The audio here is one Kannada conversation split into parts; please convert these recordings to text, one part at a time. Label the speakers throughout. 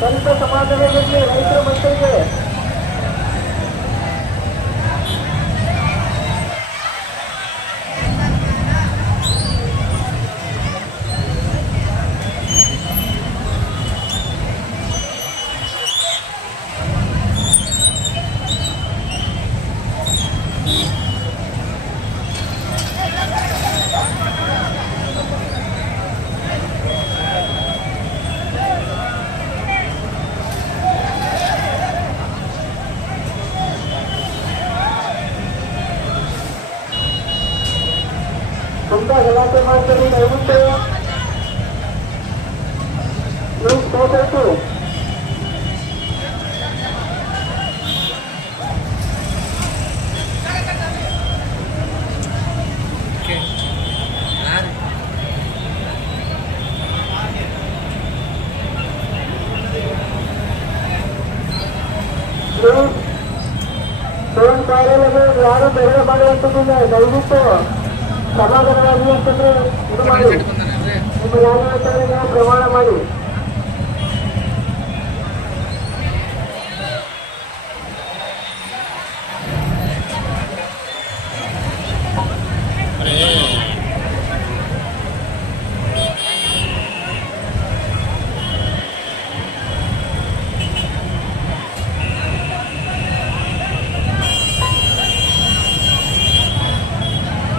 Speaker 1: ದಲಿತ ಸಮಾಜದಲ್ಲಿ ರೈತರ ಮಕ್ಕಳಿಗೆ आमच्या घराचे माणसांनी नैवित्य मी पोहोचवतो दोन पायऱ्या लागून लहान पहिल्या पायऱ्या तुम्ही नैवित्य ಸಮಾಧಾನವಾಗಿ ಅಂತಂದ್ರೆ ಇದು ಮಾಡಿ ನಿಮ್ಮ ಯಾರು ಹೇಳ್ತಾರೆ ನೀವು ಪ್ರಮಾಣ ಮಾಡಿ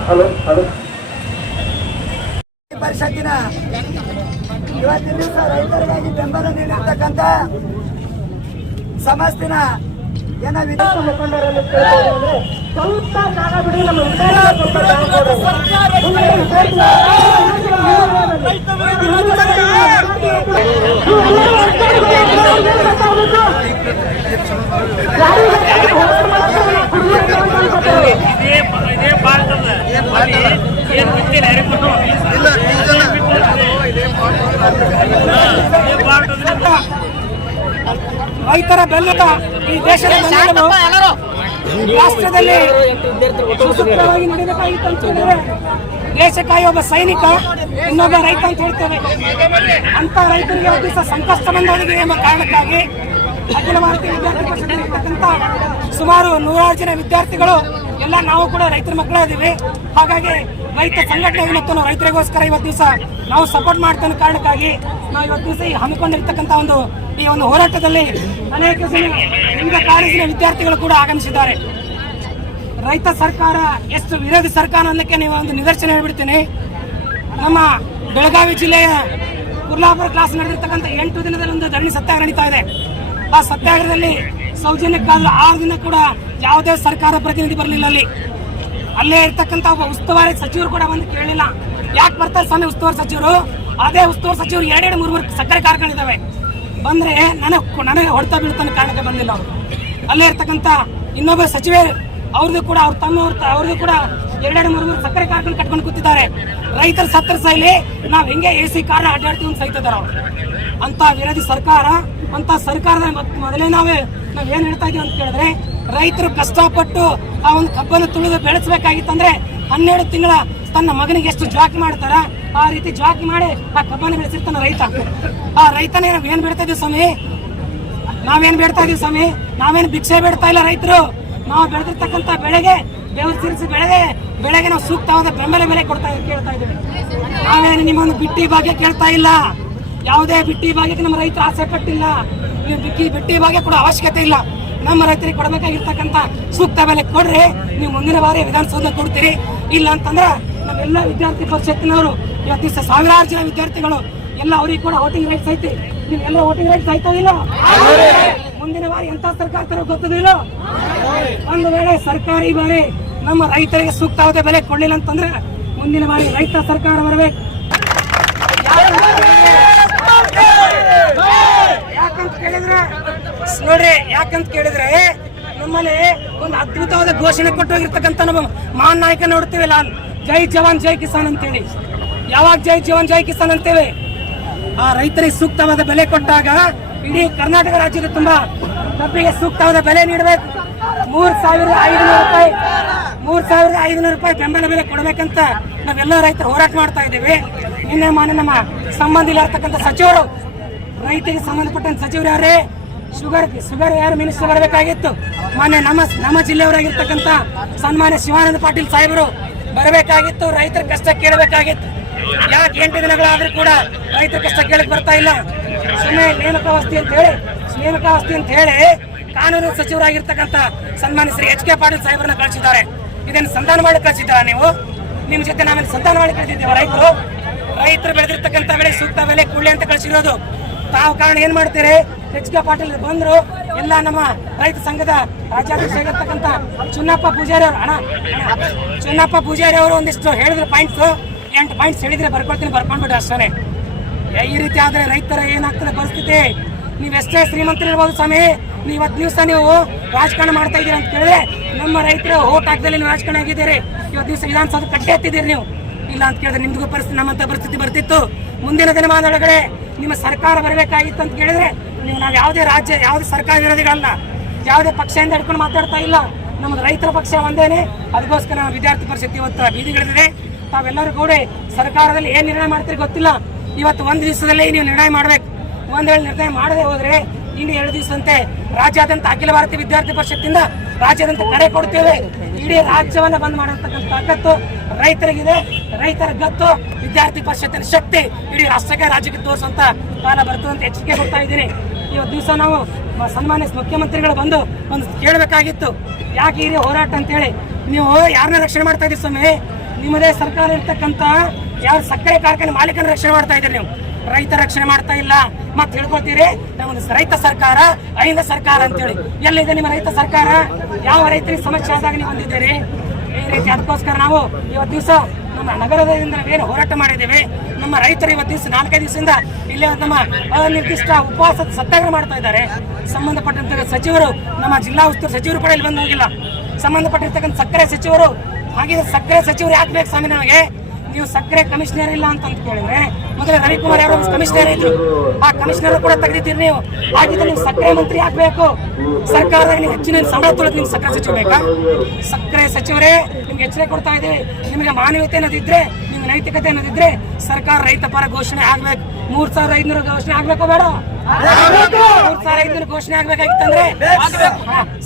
Speaker 1: ಹಲೋ ಹಲೋ
Speaker 2: ಪರಿಷತ್ತಿನ ಇವತ್ತಿನ ದಿವಸ ರೈತರಿಗಾಗಿ ಬೆಂಬಲ ನೀಡಿರ್ತಕ್ಕಂಥ ಸಮಸ್ತಿನ ಏನ ವಿಧಾನ
Speaker 1: ಮುಖಂಡರಲ್ಲಿ ಸ್ವಲ್ಪ ಜಾಗ ಬಿಡಿ ನಮ್ಮ ಇಲ್ಲ ಸ್ವಲ್ಪ
Speaker 2: ರೈತರ ಬೆಲ್ಲದ ಈ ದೇಶದ ರಾಷ್ಟ್ರದಲ್ಲಿ ಸುಸೂತ್ರವಾಗಿ ನಡೆಯಬೇಕಾಗಿತ್ತು ಅಂತ ಹೇಳಿದ್ರೆ ದೇಶಕ್ಕಾಗಿ ಒಬ್ಬ ಸೈನಿಕ ಇನ್ನೊಬ್ಬ ರೈತ ಅಂತ ಹೇಳ್ತೇವೆ. ಅಂತ ರೈತರಿಗೆ ಒಂದು ದಿವಸ ಸಂಕಷ್ಟ ಬಂದವರಿಗೆ ಎಂಬ ಕಾರಣಕ್ಕಾಗಿ ಅಖಿಲ ಭಾರತೀಯ ವಿದ್ಯಾರ್ಥಿ ಪರಿಷತ್ತಿರ್ತಕ್ಕಂಥ ಸುಮಾರು ನೂರಾರು ಜನ ವಿದ್ಯಾರ್ಥಿಗಳು ಎಲ್ಲ ನಾವು ಕೂಡ ರೈತರ ಮಕ್ಕಳಾದೀವಿ. ಹಾಗಾಗಿ ರೈತ ಸಂಘಟನೆ ಮತ್ತು ರೈತರಿಗೋಸ್ಕರ ಇವತ್ತು ದಿವಸ ನಾವು ಸಪೋರ್ಟ್ ಮಾಡ್ತಾ ಕಾರಣಕ್ಕಾಗಿ ನಾವು ಇವತ್ತು ದಿವಸ ಈ ಹಮ್ಮಿಕೊಂಡಿರ್ತಕ್ಕಂಥ ಒಂದು ಈ ಒಂದು ಹೋರಾಟದಲ್ಲಿ ಅನೇಕ ಜನ, ವಿವಿಧ ಕಾಲೇಜಿನ ವಿದ್ಯಾರ್ಥಿಗಳು ಕೂಡ ಆಗಮಿಸಿದ್ದಾರೆ. ರೈತ ಸರ್ಕಾರ ಎಷ್ಟು ವಿರೋಧಿ ಸರ್ಕಾರ ಅನ್ನಕ್ಕೆ ನೀವು ಒಂದು ನಿದರ್ಶನ ಹೇಳ್ಬಿಡ್ತೀನಿ. ನಮ್ಮ ಬೆಳಗಾವಿ ಜಿಲ್ಲೆಯ ಕುರ್ಲಾಪುರ ಕ್ಲಾಸ್ ನಡೆದಿರ್ತಕ್ಕಂಥ ಎಂಟು ದಿನದಲ್ಲಿ ಒಂದು ಧರಣಿ ಸತ್ಯಾಗ್ರಹ ನಡೀತಾ ಇದೆ. ಆ ಸತ್ಯಾಗ್ರಹದಲ್ಲಿ ಸೌಜನ್ಯಕ್ಕಾಗಲು ಆರು ದಿನ ಕೂಡ ಯಾವುದೇ ಸರ್ಕಾರ ಪ್ರತಿನಿಧಿ ಬರಲಿಲ್ಲ ಅಲ್ಲಿ. ಅಲ್ಲೇ ಇರ್ತಕ್ಕಂಥ ಒಬ್ಬ ಉಸ್ತುವಾರಿ ಸಚಿವರು ಕೂಡ ಬಂದು ಕೇಳಿಲ್ಲ ಯಾಕೆ ಬರ್ತಾರೆ ಸ್ವಾಮಿ ಉಸ್ತುವಾರಿ ಸಚಿವರು? ಅದೇ ಉಸ್ತುವಾರಿ ಸಚಿವರು ಎರಡೆರಡು ಮೂರು ಮೂರು ಸಕ್ಕರೆ ಕಾರ್ಖಾನೆ ಇದಾವೆ ಬಂದ್ರೆ ನನಗೆ ನನಗೆ ಹೊಡೆತ ಬೀಳ್ತಾನೆ ಕಾರಣಕ್ಕೆ ಬಂದಿಲ್ಲ ಅವರು. ಅಲ್ಲೇ ಇರ್ತಕ್ಕಂಥ ಇನ್ನೊಬ್ಬ ಸಚಿವೆ ಅವ್ರದ್ದು ಕೂಡ ಅವ್ರ ತಮ್ಮ ಅವ್ರದ್ದು ಕೂಡ ಎರಡೆರಡು ಮೂರು ಮೂರು ಸಕ್ಕರೆ ಕಾರ್ಖಾನೆ ಕಟ್ಕೊಂಡು ಕೂತಿದ್ದಾರೆ. ರೈತರ ಸತ್ತರ ಸೈಲಿ ನಾವು ಹೆಂಗೆ ಎ ಸಿ ಕಾರ್ ಅಡ್ಡಾಡ್ತೀವಿ ಅಂತ ಸಹಿತಿದ್ದಾರೆ ಅವ್ರು. ಅಂತ ವಿರೋಧಿ ಸರ್ಕಾರ, ಅಂತ ಸರ್ಕಾರದ ಮೊದಲೇ ನಾವೇ, ನಾವ್ ಏನ್ ಹೇಳ್ತಾ ಇದೀವಿ ಅಂತ ಕೇಳಿದ್ರೆ, ರೈತರು ಕಷ್ಟಪಟ್ಟು ಆ ಒಂದು ಕಬ್ಬನ್ನು ತುಳಿದು ಬೆಳೆಸಬೇಕಾಗಿತ್ತಂದ್ರೆ ಹನ್ನೆರಡು ತಿಂಗಳ ತನ್ನ ಮಗನಿಗೆ ಎಷ್ಟು ಜಾಕಿ ಮಾಡ್ತಾರ, ಆ ರೀತಿ ಜಾಕಿ ಮಾಡಿ ಆ ಕಬ್ಬನ್ನು ಬೆಳೆಸಿರ್ತಾನ ರೈತ. ಆ ರೈತನೇ ನಾವ್ ಏನ್ ಬಿಡ್ತಾ ಇದೀವಿ ಸ್ವಾಮಿ? ನಾವೇನ್ ಬೇಡ್ತಾ ಇದೀವಿ ಸ್ವಾಮಿ? ನಾವೇನ್ ಭಿಕ್ಷೆ ಬೇಡ್ತಾ ಇಲ್ಲ ರೈತರು? ನಾವು ಬೆಳೆದಿರ್ತಕ್ಕಂಥ ಬೆಳೆಗೆ ಬೆವರು ಸಿರಿಸಿ ಬೆಳೆಗೆ ಬೆಳೆಗೆ ನಾವು ಸೂಕ್ತವಾದ ಬೆಂಬಲ ಬೆಲೆ ಕೊಡ್ತಾ ಕೇಳ್ತಾ ಇದ್ದೀವಿ. ನಾವೇನು ನಿಮ್ಮನ್ನು ಬಿಟ್ಟಿ ಬಗ್ಗೆ ಕೇಳ್ತಾ ಇಲ್ಲ? ಯಾವುದೇ ಬಿಟ್ಟಿ ಭಾಗಕ್ಕೆ ನಮ್ಮ ರೈತರು ಆಸೆ ಪಟ್ಟಿಲ್ಲ. ನೀವು ಬಿಟ್ಟಿ ಬಿಟ್ಟಿ ಭಾಗ್ಯ ಕೂಡ ಅವಶ್ಯಕತೆ ಇಲ್ಲ. ನಮ್ಮ ರೈತರಿಗೆ ಕೊಡಬೇಕಾಗಿರ್ತಕ್ಕಂಥ ಸೂಕ್ತ ಬೆಲೆ ಕೊಡ್ರಿ. ನೀವು ಮುಂದಿನ ಬಾರಿ ವಿಧಾನಸೌಧ ಕೊಡ್ತೀರಿ ಇಲ್ಲ ಅಂತಂದ್ರೆ ನಮ್ಮೆಲ್ಲ ವಿದ್ಯಾರ್ಥಿ ಪರಿಷತ್ತಿನವರು ಇವತ್ತು ಸಾವಿರಾರು ಜನ ವಿದ್ಯಾರ್ಥಿಗಳು ಎಲ್ಲ ಅವ್ರಿಗೆ ಕೂಡ ವೋಟಿಂಗ್ ರೈಟ್ಸ್ ಐತಿ. ನಿಮ್ಗೆಲ್ಲ ವೋಟಿಂಗ್ ರೈಟ್ಸ್ ಇಲ್ಲ? ಮುಂದಿನ ಬಾರಿ ಎಂತ ಸರ್ಕಾರ ತರೋ ಗೊತ್ತದಿಲ್ಲ ಒಂದು ವೇಳೆ ಸರ್ಕಾರಿ ಬಾರಿ ನಮ್ಮ ರೈತರಿಗೆ ಸೂಕ್ತವಾದ ಬೆಲೆ ಕೊಡ್ಲಿಲ್ಲ ಅಂತಂದ್ರೆ ಮುಂದಿನ ಬಾರಿ ರೈತ ಸರ್ಕಾರ ಬರಬೇಕು ಯಾಕಂತ ಕೇಳಿದ್ರೆ ನೋಡ್ರಿ, ಯಾಕಂತ ಕೇಳಿದ್ರೆ ನಮ್ಮಲ್ಲಿ ಒಂದು ಅದ್ಭುತವಾದ ಘೋಷಣೆ ಕೊಟ್ಟು ಹೋಗಿರ್ತಕ್ಕಂತ ನಮ್ಮ ಮಹಾನ್ ನಾಯಕ ನೋಡ್ತೀವಿ ಲಾಲ್. ಜೈ ಜವಾನ್, ಜೈ ಕಿಸಾನ್ ಅಂತೇಳಿ. ಯಾವಾಗ ಜೈ ಜವಾನ್, ಜೈ ಕಿಸಾನ್ ಅಂತೇವೆ ಆ ರೈತರಿಗೆ ಸೂಕ್ತವಾದ ಬೆಲೆ ಕೊಟ್ಟಾಗ ಇಡೀ ಕರ್ನಾಟಕ ರಾಜ್ಯದ ತುಂಬಾ ಕಬ್ಬಿಗೆ ಸೂಕ್ತವಾದ ಬೆಲೆ ನೀಡಬೇಕು. ಮೂರ್ ಸಾವಿರದ ಐದುನೂರು ರೂಪಾಯಿ, ಮೂರ್ ಸಾವಿರದ ಐದುನೂರು ರೂಪಾಯಿ ಬೆಂಬಲ ಬೆಲೆ ಕೊಡಬೇಕಂತ ನಾವೆಲ್ಲ ರೈತರು ಹೋರಾಟ ಮಾಡ್ತಾ ಇದ್ದೇವೆ. ನಿನ್ನೆ ಮಾನ್ಯ ನಮ್ಮ ಸಂಬಂಧ ಇರ್ತಕ್ಕಂಥ ಸಚಿವರು, ರೈತರಿಗೆ ಸಂಬಂಧಪಟ್ಟಂತ ಸಚಿವರು ಯಾರೇ ಶುಗರ್ ಶುಗರ್ ಯಾರು ಮಿನಿಸ್ಟರ್ ಬರಬೇಕಾಗಿತ್ತು? ಮೊನ್ನೆ ನಮ್ಮ ನಮ್ಮ ಜಿಲ್ಲೆಯವರಾಗಿರ್ತಕ್ಕಂಥ ಸನ್ಮಾನ್ಯ ಶಿವಾನಂದ ಪಾಟೀಲ್ ಸಾಹೇಬರು ಬರಬೇಕಾಗಿತ್ತು. ರೈತರ ಕಷ್ಟ ಕೇಳಬೇಕಾಗಿತ್ತು. ಯಾಕೆ ಎಂಟು ದಿನಗಳಾದ್ರೂ ಕೂಡ ರೈತರ ಕಷ್ಟ ಕೇಳಕ್ ಬರ್ತಾ ಇಲ್ಲ? ಸುಮ್ಮನೆ ನೇಮಕಾವಸ್ಥೆ ಅಂತ ಹೇಳಿ, ನೇಮಕಾವಸ್ಥೆ ಅಂತ ಹೇಳಿ ಕಾನೂನು ಸಚಿವರಾಗಿರ್ತಕ್ಕಂಥ ಸನ್ಮಾನ್ಯ ಶ್ರೀ ಎಚ್ ಕೆ ಪಾಟೀಲ್ ಸಾಹೇಬರನ್ನ ಕಳಿಸಿದ್ದಾರೆ. ಇದನ್ನು ಸಂಧಾನ ಮಾಡಿ ಕಳಿಸಿದ್ದಾರ ನೀವು? ನಿಮ್ಮ ಜೊತೆ ನಾವೇನು ಸಂಧಾನ ಮಾಡಿ ಕಳಿಸಿದ್ದೇವೆ ರೈತರು? ರೈತರು ಬೆಳೆದಿರ್ತಕ್ಕಂಥ ಬೆಳೆ ಸೂಕ್ತ ಬೆಲೆ, ಕೂಡಲಿ ಅಂತ ಕಳಿಸಿರೋದು. ತಾವು ಕಾರಣ ಏನ್ ಮಾಡ್ತೀರಿ? ಎಚ್ ಕೆ ಪಾಟೀಲ್ ಬಂದ್ರು ಎಲ್ಲ ನಮ್ಮ ರೈತ ಸಂಘದ ರಾಜ್ಯಾಧ್ಯಕ್ಷ ಆಗಿರ್ತಕ್ಕಂಥ ಚುನ್ನಪ್ಪ ಪೂಜಾರಿ ಅವರು, ಅಣ್ಣ ಚುನ್ನಪ್ಪ ಪೂಜಾರಿ ಅವರು ಒಂದಿಷ್ಟು ಹೇಳಿದ್ರು ಪಾಯಿಂಟ್ಸು ಎಂಟು ಪಾಯಿಂಟ್ಸ್ ಹೇಳಿದ್ರೆ ಬರ್ಕೊಳ್ತೀನಿ ಬರ್ಕೊಂಡ್ಬಿಟ್ಟು ಅಷ್ಟೇ ಈ ರೀತಿ ಆದ್ರೆ ರೈತರ ಏನಾಗ್ತದೆ ಪರಿಸ್ಥಿತಿ? ನೀವು ಎಷ್ಟೇ ಶ್ರೀಮಂತರಿರ್ಬೋದು ಸ್ವಾಮಿ, ನೀವು ಇವತ್ತು ದಿವಸ ನೀವು ರಾಜಕಾರಣ ಮಾಡ್ತಾ ಇದ್ದೀರಿ ಅಂತ ಕೇಳಿದ್ರೆ ನಮ್ಮ ರೈತರು ಓಟ್ ಹಾಕದಲ್ಲಿ ನೀವು ರಾಜಕಾರಣ ಆಗಿದ್ದೀರಿ. ಇವತ್ತು ದಿವಸ ವಿಧಾನಸೌಧ ಕಟ್ಟೆ ಎತ್ತಿದ್ದೀರಿ ನೀವು. ಇಲ್ಲ ಅಂತ ಕೇಳಿದ್ರೆ ನಿಮ್ದು ಪರಿಸ್ಥಿತಿ ನಮ್ಮಂತ ಪರಿಸ್ಥಿತಿ ಬರ್ತಿತ್ತು. ಮುಂದಿನ ದಿನಮಾನದೊಳಗಡೆ ನಿಮ್ಮ ಸರ್ಕಾರ ಬರಬೇಕಾಗಿತ್ತು ಅಂತ ಕೇಳಿದ್ರೆ ನೀವು ನಾವು ಯಾವುದೇ ರಾಜ್ಯ, ಯಾವುದೇ ಸರ್ಕಾರ ವಿರೋಧಿಗಳಲ್ಲ ಯಾವುದೇ ಪಕ್ಷದಿಂದ ಹಿಡ್ಕೊಂಡು ಮಾತಾಡ್ತಾ ಇಲ್ಲ. ನಮ್ಮದು ರೈತರ ಪಕ್ಷ ಒಂದೇನೆ. ಅದಕ್ಕೋಸ್ಕರ ನಮ್ಮ ವಿದ್ಯಾರ್ಥಿ ಪರಿಷತ್ ಇವತ್ತು ಬೀದಿಗಳಿದೆ ತಾವೆಲ್ಲರೂ ಕೂಡ ಸರ್ಕಾರದಲ್ಲಿ ಏನು ನಿರ್ಣಯ ಮಾಡ್ತೀರಿ ಗೊತ್ತಿಲ್ಲ. ಇವತ್ತು ಒಂದು ದಿವಸದಲ್ಲಿ ನೀವು ನಿರ್ಣಯ ಮಾಡಬೇಕು. ಒಂದು ವೇಳೆ ನಿರ್ಣಯ ಮಾಡದೆ ಹೋದ್ರೆ ಇನ್ನು ಎರಡು ದಿವಸದಂತೆ ರಾಜ್ಯಾದ್ಯಂತ ಅಖಿಲ ಭಾರತೀಯ ವಿದ್ಯಾರ್ಥಿ ಪರಿಷತ್ತಿಂದ ರಾಜ್ಯಾದ್ಯಂತ ಕರೆ ಕೊಡ್ತೇವೆ. ಇಡೀ ರಾಜ್ಯವನ್ನು ಬಂದ್ ಮಾಡತಕ್ಕಂಥ ತಾಕತ್ತು ರೈತರಿಗಿದೆ. ರೈತರ ಗತ್ತು, ವಿದ್ಯಾರ್ಥಿ ಪರಿಷತ್ತಿನ ಶಕ್ತಿ ಇಡೀ ರಾಷ್ಟ್ರಕ್ಕೆ ರಾಜ್ಯಕ್ಕೆ ತೋರಿಸುವಂತ ಕಾಲ ಬರ್ತದೆ ಅಂತ ಎಚ್ಚರಿಕೆ ಕೊಡ್ತಾ ಇದ್ದೀನಿ. ಇವತ್ತು ದಿವಸ ನಾವು ಸನ್ಮಾನ್ಯ ಮುಖ್ಯಮಂತ್ರಿಗಳು ಬಂದು ಒಂದು ಕೇಳಬೇಕಾಗಿತ್ತು. ಯಾಕೆ ಈ ಹೋರಾಟ ಅಂತೇಳಿ? ನೀವು ಯಾರನ್ನ ರಕ್ಷಣೆ ಮಾಡ್ತಾ ಇದ್ದೀರಿ ಸ್ವಾಮಿ? ನಿಮ್ಮದೇ ಸರ್ಕಾರ ಇರ್ತಕ್ಕಂಥ ಯಾವ ಸಕ್ಕರೆ ಕಾರ್ಖಾನೆ ಮಾಲೀಕನ ರಕ್ಷಣೆ ಮಾಡ್ತಾ ಇದ್ದೀರಿ ನೀವು? ರೈತ ರಕ್ಷಣೆ ಮಾಡ್ತಾ ಇಲ್ಲ. ಮತ್ತೆ ಹೇಳ್ಕೊತೀರಿ ನಮ್ಮದು ರೈತ ಸರ್ಕಾರ ಐಂದ ಸರ್ಕಾರ ಅಂತೇಳಿ. ಎಲ್ಲಿದೆ ನಿಮ್ಮ ರೈತ ಸರ್ಕಾರ? ಯಾವ ರೈತರಿಗೆ ಸಮಸ್ಯೆ ಆದಾಗ ನೀವು ಬಂದಿದ್ದೀರಿ? ಈ ರೀತಿ ಅದಕ್ಕೋಸ್ಕರ ನಾವು ಇವತ್ತು ದಿವಸ ನಗರದಿಂದ ಏನು ಹೋರಾಟ ಮಾಡಿದ್ದೇವೆ, ನಮ್ಮ ರೈತರು ಇವತ್ತು ದಿವಸ ನಾಲ್ಕೈದು ದಿವಸದಿಂದ ಇಲ್ಲಿ ನಮ್ಮ ಅನಿರ್ದಿಷ್ಟ ಉಪವಾಸ ಸತ್ಯಾಗ್ರಹ ಮಾಡ್ತಾ ಇದ್ದಾರೆ. ಸಂಬಂಧಪಟ್ಟಂತ ಸಚಿವರು, ನಮ್ಮ ಜಿಲ್ಲಾ ಉಸ್ತುವಾರಿ ಸಚಿವರು ಕೂಡ ಇಲ್ಲಿ ಬಂದು ಹೋಗಿಲ್ಲ. ಸಂಬಂಧಪಟ್ಟಿರ್ತಕ್ಕಂಥ ಸಕ್ಕರೆ ಸಚಿವರು ಹಾಗೆ ಸಕ್ಕರೆ ಸಚಿವರು ಯಾಕೆ ಬೇಕು ಸ್ವಾಮಿ ನಮಗೆ? ನೀವು ಸಕ್ಕರೆ ಕಮಿಷನರ್ ಇಲ್ಲ ಅಂತ ಅಂತ ಕೇಳಿದ್ರೆ, ಮೊದಲು ರವಿಕುಮಾರ್ ಯಾರೋ ಕಮಿಷನರ್ ಇದ್ರು. ಆ ಕಮಿಷನರ್ ಕೂಡ ತೆಗೆದಿದ್ದೀರಿ ನೀವು. ಹಾಗಿದ್ರೆ ನೀವು ಸಕ್ಕರೆ ಮಂತ್ರಿ ಆಗ್ಬೇಕು. ಸರ್ಕಾರ ಹೆಚ್ಚಿನ ಸಂಬಳ ತೊಳೆದು ನಿಮ್ಗೆ ಸಕ್ಕರೆ ಸಚಿವ ಬೇಕಾ? ಸಕ್ಕರೆ ಸಚಿವರೇ, ನಿಮ್ಗೆ ಎಚ್ಚರಿಕೆ ಕೊಡ್ತಾ ಇದ್ದೀವಿ. ನಿಮಗೆ ಮಾನವೀಯತೆ ಅನ್ನೋದಿದ್ರೆ, ನಿಮ್ಗೆ ನೈತಿಕತೆ ಅನ್ನೋದಿದ್ರೆ ಸರ್ಕಾರ ರೈತ ಪರ ಘೋಷಣೆ ಆಗ್ಬೇಕು. ಮೂರ್ ಸಾವಿರ ಐದ್ನೂರು ಘೋಷಣೆ ಆಗ್ಬೇಕು ಬೇಡ? ಮೂರ್ ಸಾವಿರ ಐದುನೂರು ಘೋಷಣೆ ಆಗ್ಬೇಕಾಗಿತ್ತಂದ್ರೆ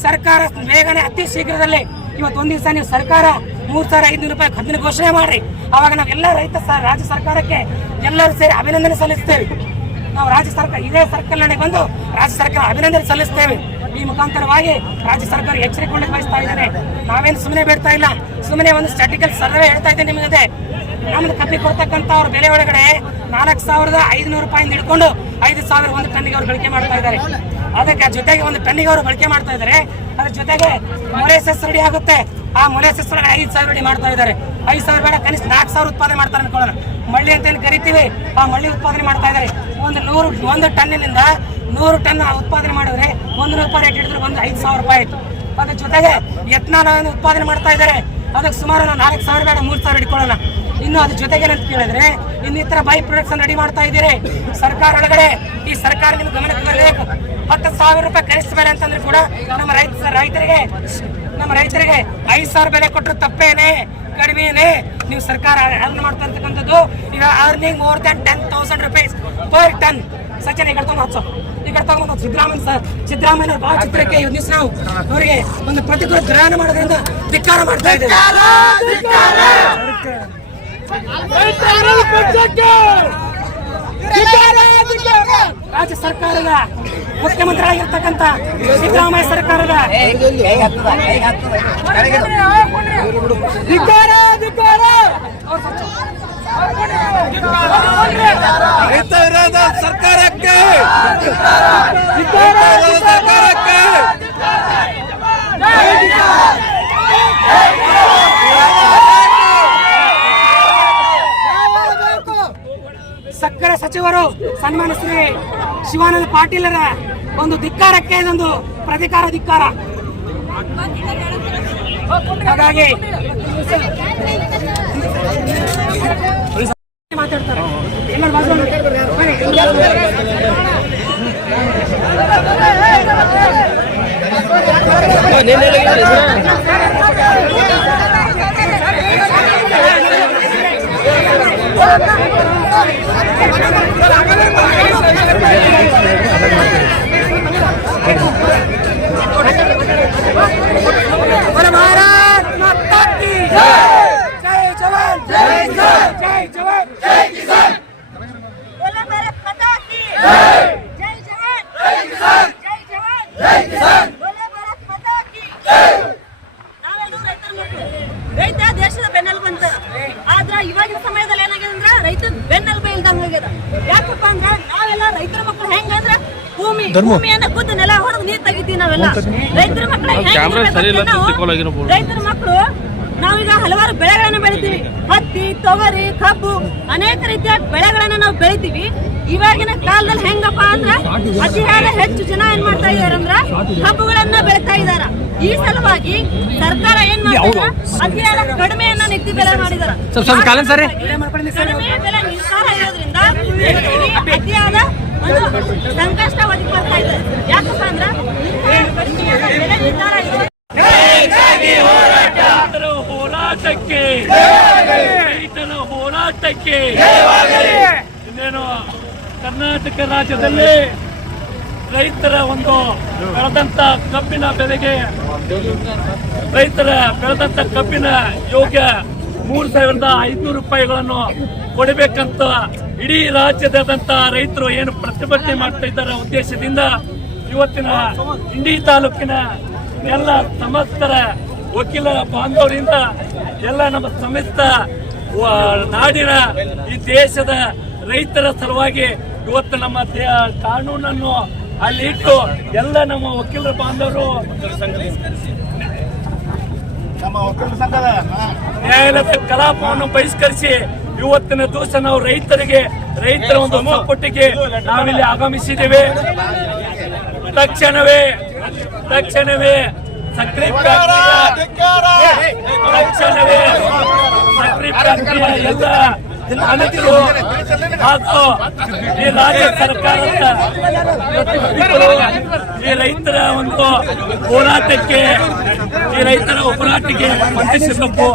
Speaker 2: ಸರ್ಕಾರ ಬೇಗನೆ ಅತಿ ಶೀಘ್ರದಲ್ಲಿ ಇವತ್ತು ಒಂದ್ ದಿವಸ ನೀವು ಸರ್ಕಾರ ಮೂರ್ ಸಾವಿರ ಐದ್ನೂರು ರೂಪಾಯಿ ಖರ್ಚಿನ ಘೋಷಣೆ ಮಾಡ್ರಿ. ಅವಾಗ ನಾವೆಲ್ಲ ರೈತ ರಾಜ್ಯ ಸರ್ಕಾರಕ್ಕೆ ಎಲ್ಲರೂ ಸೇರಿ ಅಭಿನಂದನೆ ಸಲ್ಲಿಸ್ತೇವೆ. ನಾವು ರಾಜ್ಯ ಸರ್ಕಾರ, ಇದೇ ಸರ್ಕಲ್ನಲ್ಲಿ ಬಂದು ರಾಜ್ಯ ಸರ್ಕಾರ ಅಭಿನಂದನೆ ಸಲ್ಲಿಸ್ತೇವೆ. ಈ ಮುಖಾಂತರವಾಗಿ ರಾಜ್ಯ ಸರ್ಕಾರ ಎಚ್ಚರಿಕೆ ಬಯಸ್ತಾ ಇದ್ದಾರೆ. ನಾವೇನು ಸುಮ್ಮನೆ ಬಿಡ್ತಾ ಇಲ್ಲ. ಸುಮ್ಮನೆ ಒಂದು ಸ್ಟಾಟಿಕಲ್ ಸರ್ವೆ ಹೇಳ್ತಾ ಇದ್ದೇನೆ ನಿಮಗೆ. ನಮ್ದು ಕಬ್ಬಿ ಕೊಡ್ತಕ್ಕಂಥ ಅವ್ರ ಬೆಲೆ ಒಳಗಡೆ ನಾಲ್ಕು ಸಾವಿರದ ಐದುನೂರು ರೂಪಾಯಿಂದ ಹಿಡ್ಕೊಂಡು ಐದು ಸಾವಿರ ಒಂದು ಟನ್ನಿಗೆ ಅವ್ರು ಬಳಕೆ ಮಾಡ್ತಾ ಇದ್ದಾರೆ. ಅದಕ್ಕೆ ಜೊತೆಗೆ ಒಂದು ಟನ್ನಿಗೆ ಅವರು ಬಳಕೆ ಮಾಡ್ತಾ ಇದ್ದಾರೆ. ಅದ್ರ ಜೊತೆಗೆ ಮೊಲೆಸಸ್ ರೆಡಿ ಆಗುತ್ತೆ. ಆ ಮೊಲೆಸಸ್ ಐದು ಸಾವಿರ ರೆಡಿ ಮಾಡ್ತಾ ಇದ್ದಾರೆ. ಐದು ಸಾವಿರ ಬೇಡ, ಕನಿಷ್ಠ ನಾಲ್ಕು ಸಾವಿರ ಉತ್ಪಾದನೆ ಮಾಡ್ತಾರೆ ಅನ್ಕೊಳ್ಳೋಣ. ಮಳ್ಳಿ ಅಂತ ಏನು ಕರಿತೀವಿ? ಆ ಮಳ್ಳಿ ಉತ್ಪಾದನೆ ಮಾಡ್ತಾ ಇದ್ದಾರೆ. ಒಂದು ನೂರು, ಒಂದು ಟನ್ನಿನಿಂದ ನೂರು ಟನ್ ಉತ್ಪಾದನೆ ಮಾಡಿದ್ರೆ ಒಂದು ರೂಪಾಯಿ ರೇಟ್ ಹಿಡಿದ್ರೆ ಒಂದು ಐದು ಸಾವಿರ ರೂಪಾಯಿ ಆಯಿತು. ಅದ್ರ ಜೊತೆಗೆ ಯತ್ನಾಲ ಉತ್ಪಾದನೆ ಮಾಡ್ತಾ ಇದ್ದಾರೆ. ಅದಕ್ಕೆ ಸುಮಾರು ನಾವು ನಾಲ್ಕು ಸಾವಿರ ಬೇಡ, ಮೂರು ಸಾವಿರ ಹಿಡ್ಕೊಳ್ಳೋಣ. ಇನ್ನು ಅದ್ರ ಜೊತೆಗೆ ಏನಂತ ಕೇಳಿದ್ರೆ ಇನ್ನಿತರ ಬೈ ಪ್ರೊಡಕ್ಟ್ಸ್ ರೆಡಿ ಮಾಡ್ತಾ ಇದ್ದೀರಿ. ಸರ್ಕಾರ ಒಳಗಡೆ ಈ ಸರ್ಕಾರ ನಿಮ್ಗೆ ಗಮನಕ್ಕೆ ಬರಬೇಕು ಹತ್ತು ಸಾವಿರ ರೂಪಾಯಿ ಕನಿಷ್ಠ ಬೇರೆ ಅಂತಂದ್ರೆ ಕೂಡ ನಮ್ಮ ರೈತ, ರೈತರಿಗೆ ನಮ್ಮ ರೈತರಿಗೆ ಐದು ಸಾವಿರ ಬೆಲೆ ಕೊಟ್ಟರು ತಪ್ಪೇನೆ ಕಡಿಮೆನೆ. ನೀವು ಸರ್ಕಾರ ಅರ್ನ್ ಮಾಡ್ತಕ್ಕಂಥದ್ದು ಈಗ earning more than ten thousand rupees per ton Sachin ಈಗ ತಗೊಂಡು ಹಚ್ಚು. ಕಡೆ ತಗೊಂಡು ಸಿದ್ದರಾಮಯ್ಯ ಸರ್. ಸಿದ್ದರಾಮಯ್ಯ ಭಾವಚಿತ್ರಕ್ಕೆ ಚಿತ್ರಕ್ಕೆ ಇವತ್ತು ದಿವಸ ನಾವು. ಅವರಿಗೆ ಒಂದು ಪ್ರತಿಕೂಲ ಗ್ರಹಣ ಮಾಡೋದ್ರಿಂದ ಧಿಕ್ಕಾರ ಮಾಡ್ತಾ ಇದ್ದೇವೆ. ರಾಜ್ಯ ಸರ್ಕಾರದ ಮುಖ್ಯಮಂತ್ರಿ ಆಗಿರ್ತಕ್ಕಂಥ ಸಿದ್ದರಾಮಯ್ಯ ಸರ್ಕಾರದ
Speaker 3: ಸರ್ಕಾರಕ್ಕೆ
Speaker 2: ಸಕ್ಕರೆ ಸಚಿವರು ಸನ್ಮಾನ ಶ್ರೀ ಶಿವಾನಂದ ಪಾಟೀಲರ ಒಂದು ಧಿಕ್ಕಾರಕ್ಕೆ ಇದೊಂದು ಪ್ರತಿಕಾರ ಧಿಕ್ಕಾರ. ಹಾಗಾಗಿ ಮಾತಾಡ್ತಾರೆ.
Speaker 4: ભારત માતા કી જય ಭೂಮಿಯನ್ನ ನೆಲ ಹೊಡೆದು ನೀರ್ ತೆಗಿತೀವಿ ನಾವೆಲ್ಲ. ರೈತರ ಮಕ್ಕಳು ರೈತರ ಮಕ್ಕಳು ನಾವೀಗ ಹಲವಾರು ಬೆಳೆಗಳನ್ನ ಬೆಳಿತೀವಿ. ಹತ್ತಿ ತೊಗರಿ ಕಬ್ಬು ಅನೇಕ ರೀತಿಯ ಬೆಳೆಗಳನ್ನ ನಾವು ಬೆಳಿತೀವಿ. ಇವಾಗಿನ ಕಾಲದಲ್ಲಿ ಹೆಂಗಪ್ಪ ಅಂದ್ರ ಅತಿಯಾದ ಹೆಚ್ಚು ಜನ ಏನ್ ಮಾಡ್ತಾ ಇದಾರಂದ್ರ ಕಬ್ಬುಗಳನ್ನ ಬೆಳಿತಾ ಇದಾರ ಈ ಸಲುವಾಗಿ ಸರ್ಕಾರ ಏನ್ ಮಾಡ್ತಾರ ಅತಿಯಾದ ಕಡಿಮೆಯನ್ನ ನಿಗದಿ ಬೆಲೆ ಮಾಡಿದಾರ ಕಡಿಮೆ ಬೆಲೆ ನಿರ್ಧಾರ ಇರೋದ್ರಿಂದ ಅತಿಯಾದ ಒಂದು ಸಂಕಷ್ಟ ಒದಗಿಕೊಳ್ತಾ ಇದೆ. ಯಾಕಪ್ಪ ಅಂದ್ರ ಬೆಲೆ ನಿರ್ಧಾರ ಇದೆ
Speaker 5: ರೈತರ ಹೋರಾಟಕ್ಕೆ. ರೈತನ ಹೋರಾಟಕ್ಕೆ. ಇನ್ನೇನು ಕರ್ನಾಟಕ ರಾಜ್ಯದಲ್ಲಿ ರೈತರ ಒಂದು ಬೆಳೆದಂತ ಕಬ್ಬಿನ ಬೆಲೆಗೆ ರೈತರ ಬೆಳೆದಂತ ಕಬ್ಬಿನ ಯೋಗ್ಯ ಮೂರು ಸಾವಿರದ ಐದುನೂರು ರೂಪಾಯಿಗಳನ್ನು ಕೊಡಬೇಕಂತ ಇಡೀ ರಾಜ್ಯದಾದಂಥ ರೈತರು ಏನು ಪ್ರತಿಭಟನೆ ಮಾಡ್ತಾ ಇದ್ದಾರೆ ಉದ್ದೇಶದಿಂದ ಇವತ್ತಿನ ಇಂಡಿ ತಾಲೂಕಿನ ಎಲ್ಲ ಸಮಸ್ತರ ವಕೀಲರ ಬಾಂಧವರಿಂದ ಎಲ್ಲ ನಮ್ಮ ಸಮಸ್ತ ನಾಡಿನ ಈ ದೇಶದ ರೈತರ ಸಲುವಾಗಿ ಇವತ್ತು ನಮ್ಮ ಕಾನೂನನ್ನು ಅಲ್ಲಿ ಇಟ್ಟು ಎಲ್ಲ ನಮ್ಮ ವಕೀಲರ ಬಾಂಧವರು ನ್ಯಾಯಾಲಯದ ಕಲಾಪವನ್ನು ಬಹಿಷ್ಕರಿಸಿ ಇವತ್ತಿನ ದಿವಸ ನಾವು ರೈತರಿಗೆ ರೈತರ ಒಂದು ಸಪೋರ್ಟಿಗೆ ನಾವಿಲ್ಲಿ ಆಗಮಿಸಿದ್ದೇವೆ. ತಕ್ಷಣವೇ ತಕ್ಷಣವೇ ಸಕ್ರಿ ತಕ್ಷಣವೇ ಸಕ್ರಿ ಎಲ್ಲ ಹಾಗೂ ಈ ರಾಜ್ಯ ಸರ್ಕಾರ ಈ ರೈತರ ಒಂದು ಹೋರಾಟಕ್ಕೆ ಈ ರೈತರ ಹೋರಾಟಕ್ಕೆ ಸ್ಪಂದಿಸಬೇಕು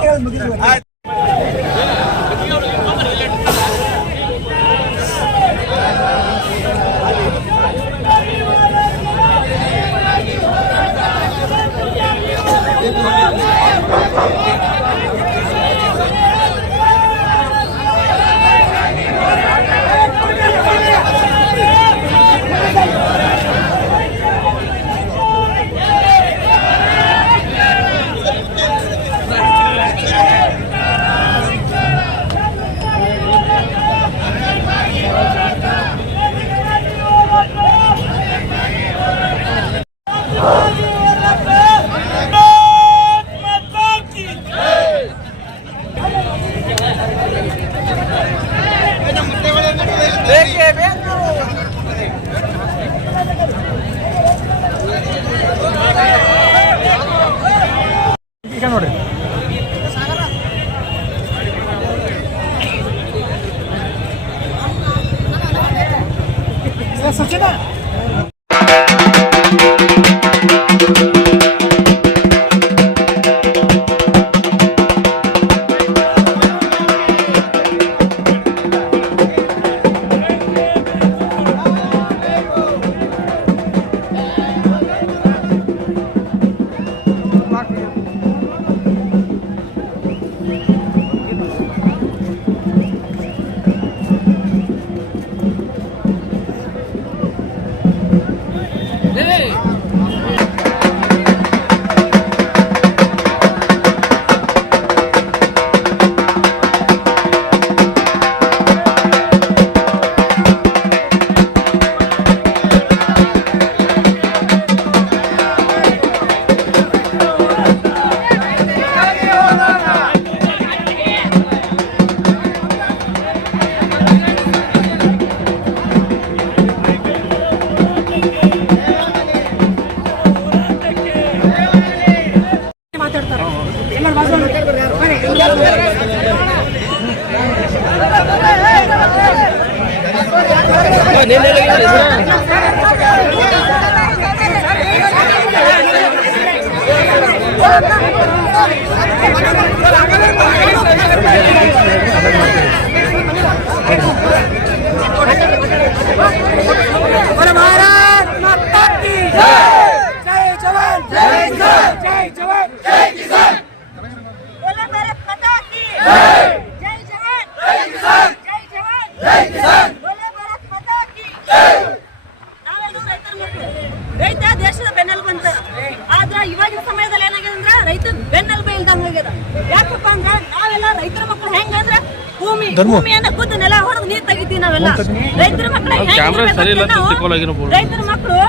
Speaker 4: ರೈತರ ಮಕ್ಕಳು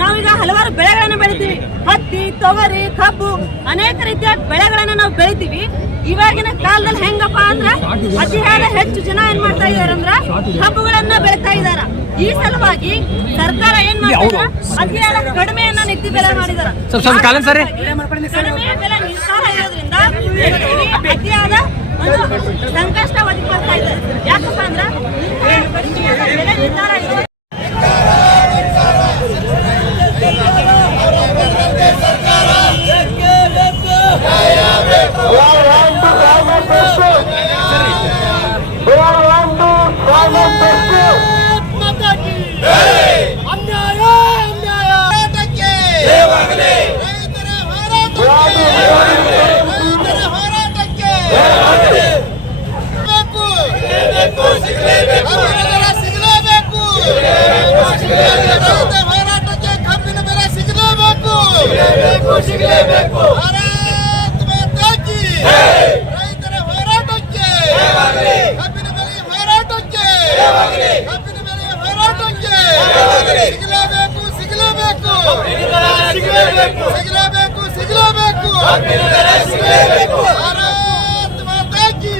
Speaker 4: ನಾವೀಗ ಹಲವಾರು ಬೆಳೆಗಳನ್ನ ಬೆಳಿತೀವಿ. ಹತ್ತಿ ತೊಗರಿ ಕಬ್ಬು ಅನೇಕ ರೀತಿಯ ಬೆಳೆಗಳನ್ನ ನಾವು ಬೆಳಿತೀವಿ. ಇವಾಗಿನ ಕಾಲದಲ್ಲಿ ಹೆಂಗಪ್ಪ ಅಂದ್ರ ಅತಿಯಾದ ಹೆಚ್ಚು ಜನ ಏನ್ ಮಾಡ್ತಾ ಇದಾರಂದ್ರ ಕಬ್ಬುಗಳನ್ನ ಬೆಳಿತಾ ಇದಾರ ಈ ಸಲುವಾಗಿ ಸರ್ಕಾರ ಏನ್ ಮಾಡ್ತಾರ ಅತಿಯಾದ ಕಡಿಮೆಯನ್ನ ನಿತ್ಯ ಬೆಲೆ ಮಾಡಿದಾರ ಕಡಿಮೆ ಬೆಲೆ ನಿರ್ಧಾರ ಇರೋದ್ರಿಂದ ರೈತರಿಗೆ ಅತಿಯಾದ ಒಂದು ಸಂಕಷ್ಟ ಒದಗಿ ಬರ್ತಾ ಇದೆ ಯಾಕಪ್ಪ ಅಂದ್ರೆ ಬೆಲೆ ನಿರ್ಧಾರ
Speaker 6: ಹೋರಾಟಕ್ಕೆ ಕಬ್ಬಿನ ಬೆಲೆ ಸಿಗಲೇಬೇಕು ಸಿಗಲೇಬೇಕು ಭಾರತ್ ಮಾತಾ ಕಿ ರೈತರ ಹೋರಾಟಕ್ಕೆ ಕಬ್ಬಿನ ಬೆಲೆ ಹೋರಾಟಕ್ಕೆ ಕಬ್ಬಿನ ಬೆಲೆ ಹೋರಾಟಕ್ಕೆ ಸಿಗಲೇಬೇಕು ಸಿಗಲೇಬೇಕು ಸಿಗಲೇಬೇಕು ಸಿಗಲೇಬೇಕು ಭಾರತ್ ಮಾತಾ ಕಿ